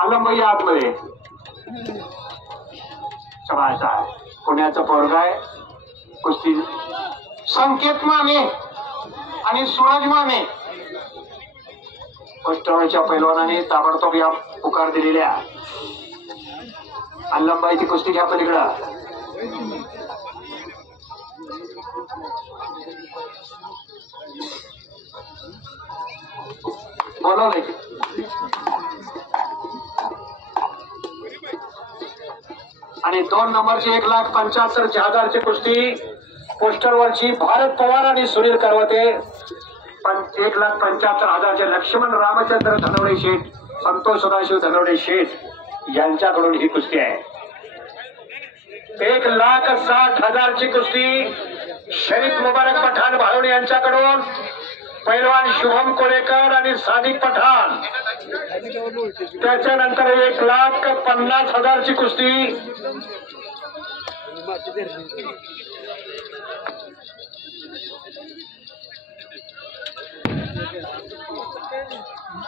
आलंबाई आतमध्ये चढायचा आहे. पुण्याचा पोरगा आहे. कुस्ती संकेत माने आणि सूरज माने पोस्टरच्या पैलवानाने ताबडतोब या पुकार दिलेल्या. आलंबाईची कुस्ती घ्या पलीकडं. बोलवलंय आणि 2 नंबरची 1,75,000ची कुस्ती पोस्टरवरची भारत पवार आणि सुनील करवते. 1,75,000चे लक्ष्मण रामचंद्र धनवडे शेठ, संतोष सदाशिव धनवडे शेठ यांच्याकडून ही कुस्ती आहे. 1,60,000ची कुस्ती शरीफ मुबारक पठाण भाळवणी यांच्याकडून पैलवान शुभम कोलेकर आणि सादिक पठाण. त्याच्यानंतर 1,50,000ची कुस्ती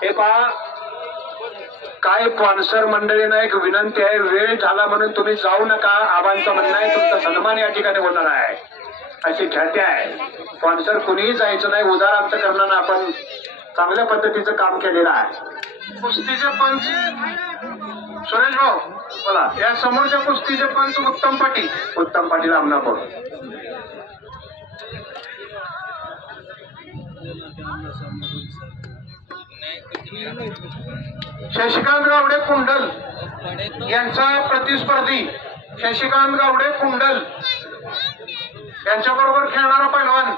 हे पहा. काय स्पॉन्सर मंडळींना एक विनंती आहे, वेळ झाला म्हणून तुम्ही जाऊ नका. आबांचं म्हणणं आहे तुमचा सन्मान या ठिकाणी होणार आहे अशी ख्याती आहे. स्पॉन्सर कुणीही जायचं नाही. उदाहरणार्थ करताना आपण चांगल्या पद्धतीचं काम केलेलं आहे. कुस्तीचे पंच सुरेश भाऊ बोला. या समोरच्या कुस्तीचे पंच उत्तम पाटील. उत्तम पाटील आमनापूर. शशिकांत गावडे कुंडल यांचा प्रतिस्पर्धी शशिकांत गावडे कुंडल यांच्याबरोबर खेळणारा पैलवान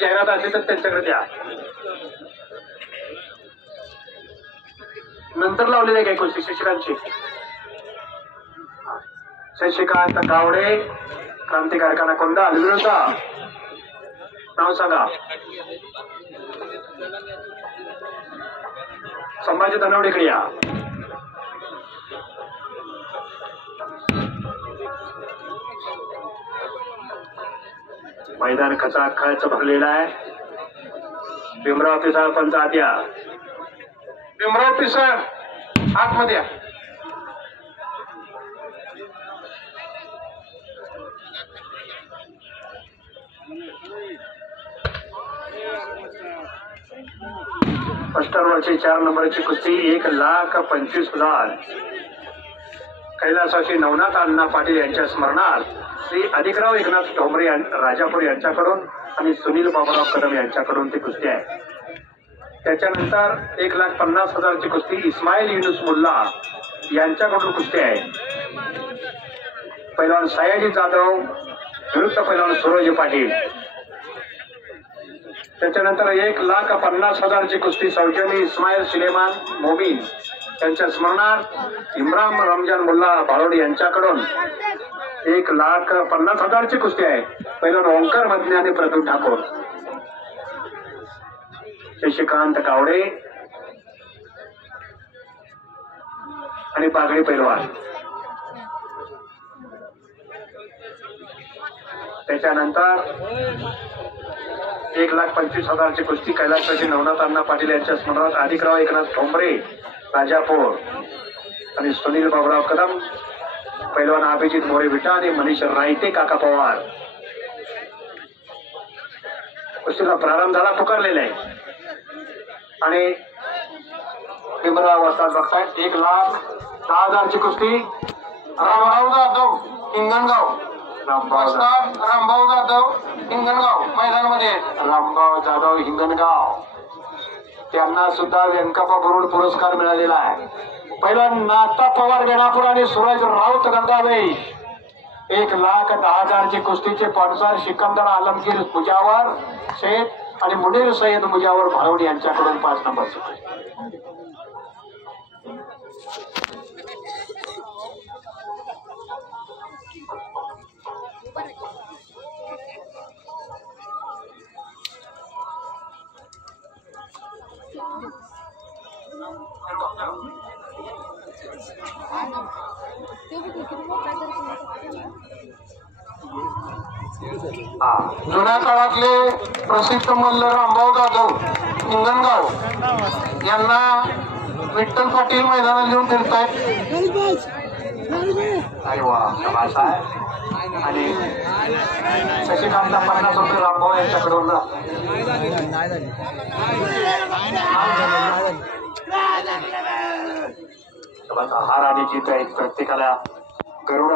जाहिरात असली तर त्यांच्याकडे द्या. नंतर लावलेले काही कुस्ती शशिकांतची. शशिकांत गावडे क्रांती कारखाना कोंडा विरुद्ध नाव सांगा. संभाजी धनवडेकडे या. मैदान खचाखच भरलेलं आहे. भीमराव पिसाळ पंच आत या. भीमराव पिसाळ आतमध्ये या. पोस्टरवरची 4 नंबरची कुस्ती 1,25,000 कैलासवासी नवनाथ अण्णा पाटील यांच्या स्मरणार्थ श्री अधिकराव एकनाथ ठोंबरे राजापूर यांच्याकडून आणि सुनील बाबूराव कदम यांच्याकडून ती कुस्ती आहे. त्याच्यानंतर 1,50,000ची कुस्ती इस्माईल युनुस मुल्ला यांच्याकडून कुस्ती आहे. पैलवान सयाजी जाधव विरुद्ध पैलवान सूरज पाटील. त्याच्यानंतर 1,50,000ची कुस्ती सौजन्य इस्माईल सुलेमान मोमीन यांच्या स्मरणार्थ इम्रान रमजान मुल्ला भाळवडी यांच्याकडून 1,50,000ची कुस्ती आहे. पैलवान ओंकार मधने आणि प्रदूत ठाकूर. शशिकांत गावडे आणि बागडी पैलवान. त्याच्यानंतर 1,25,000ची कुस्ती कैलासवासी नवनाथ अण्णा पाटील यांच्या स्मरणार्थ अधिकराव एकनाथ ठोंबरे राजापूर आणि सुनील बाबूराव कदम. पैलवान अभिजित मोरे विटा आणि मनीष रायते काका पवार. कुस्तीला प्रारंभ झाला पुकारलेला आहे आणि भीमराव वस्ताद बघतायत. 1,10,000ची कुस्ती रामभाऊ जाधव हिंगणगाव. रामभाऊ जाधव हिंगणगाव मैदानामध्ये. रामभाऊ जाधव हिंगणगाव त्यांना सुद्धा व्यंकप्पा बुरुड पुरस्कार मिळालेला आहे. पहिला नाथा पवार बेणापूर आणि सूरज राऊत गंगाबाई 1,10,000 ची कुस्तीचे स्पॉन्सर सिकंदर आलमगीर मुजावर शेख आणि मुनीर सय्यद मुजावर भारोड यांच्याकडून 5 नंबरचे जुन्या काळातले प्रसिद्ध मल्ल रामभाऊ जाधव हिंगणगाव यांना विठ्ठल पाटील मैदानात घेऊन फिरतायत. अरे वा तमाशा आहे. आणि शशिकांत 50 रुपये रामभाऊ यांच्याकडून हार आणि जीत आहेत. प्रत्येकाला गरुड